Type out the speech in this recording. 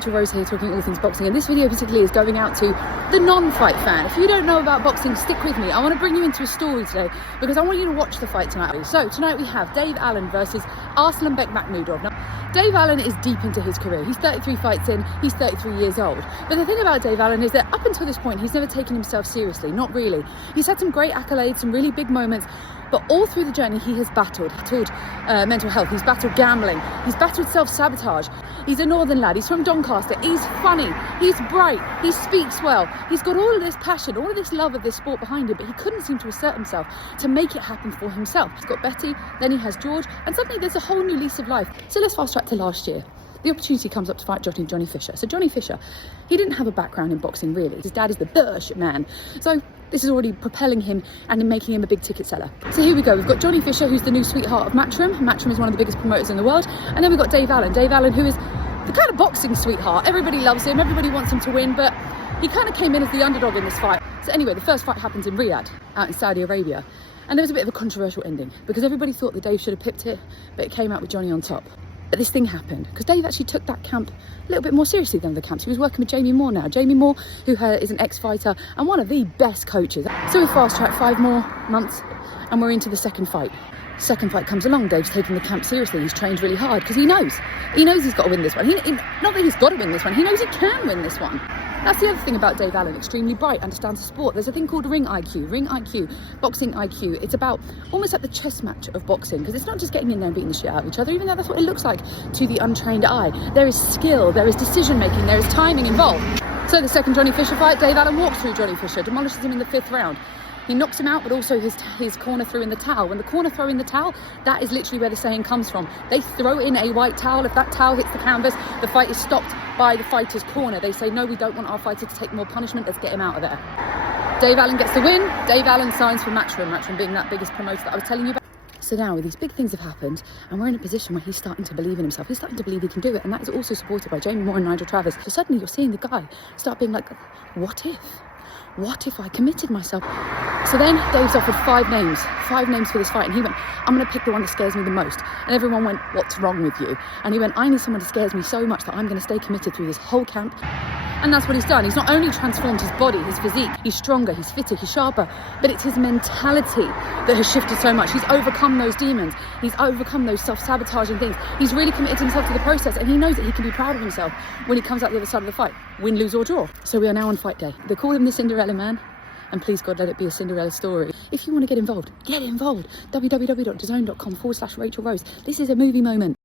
Rachel Rose here, talking all things boxing, and this video particularly is going out to the non-fight fan. If you don't know about boxing, stick with me. I want to bring you into a story today because I want you to watch the fight tonight. So tonight we have Dave Allen versus Arslanbek Makhmudov. Now, Dave Allen is deep into his career. He's 33 fights in, he's 33 years old. But the thing about Dave Allen is that up until this point, he's never taken himself seriously, not really. He's had some great accolades, some really big moments, but all through the journey he has battled mental health, he's battled gambling, he's battled self-sabotage. He's a northern lad, he's from Doncaster, he's funny, he's bright, he speaks well, he's got all of this passion, all of this love of this sport behind him, but he couldn't seem to assert himself to make it happen for himself. He's got Betty, then he has George, and suddenly there's a whole new lease of life. So let's fast track to last year. The opportunity comes up to fight Johnny Fisher. So Johnny Fisher, he didn't have a background in boxing really. His dad is the Bush man. So this is already propelling him and making him a big ticket seller. So here we go. We've got Johnny Fisher, who's the new sweetheart of Matchroom. Matchroom is one of the biggest promoters in the world. And then we've got Dave Allen. Dave Allen, who is the kind of boxing sweetheart. Everybody loves him. Everybody wants him to win. But he kind of came in as the underdog in this fight. So anyway, the first fight happens in Riyadh, out in Saudi Arabia. And there was a bit of a controversial ending because everybody thought that Dave should have pipped it, but it came out with Johnny on top. But this thing happened because Dave actually took that camp a little bit more seriously than the camps. He was working with Jamie Moore now. Jamie Moore, who is an ex-fighter and one of the best coaches. So we fast-track 5 more months and we're into the second fight. Second fight comes along. Dave's taking the camp seriously. He's trained really hard because he knows he's got to win this one. Not that he's got to win this one, he knows he can win this one. That's the other thing about Dave Allen, extremely bright, understands the sport. There's a thing called ring IQ, boxing IQ. It's about almost like the chess match of boxing, because it's not just getting in there and beating the shit out of each other, even though that's what it looks like to the untrained eye. There is skill, there is decision making, there is timing involved. So the second Johnny Fisher fight, Dave Allen walks through Johnny Fisher, demolishes him in the 5th round. He knocks him out, but also his corner threw in the towel. When the corner throw in the towel, that is literally where the saying comes from. They throw in a white towel. If that towel hits the canvas, the fight is stopped by the fighter's corner. They say, no, we don't want our fighter to take more punishment. Let's get him out of there. Dave Allen gets the win. Dave Allen signs for Matchroom. Matchroom being that biggest promoter that I was telling you about. So now these big things have happened and we're in a position where he's starting to believe in himself. He's starting to believe he can do it. And that is also supported by Jamie Moore and Nigel Travis. So suddenly you're seeing the guy start being like, what if? What if I committed myself? So then Dave's offered 5 names for this fight, and he went, I'm going to pick the one that scares me the most. And everyone went, what's wrong with you? And he went, I need someone that scares me so much that I'm going to stay committed through this whole camp. And that's what he's done. He's not only transformed his body, his physique, he's stronger, he's fitter, he's sharper, but it's his mentality that has shifted so much. He's overcome those demons. He's overcome those self-sabotaging things. He's really committed himself to the process, and he knows that he can be proud of himself when he comes out the other side of the fight, win, lose or draw. So we are now on fight day. They call him the Cinderella Man, and please God, let it be a Cinderella story. If you want to get involved, get involved. www.dazn.com/Rachel Rose. This is a movie moment.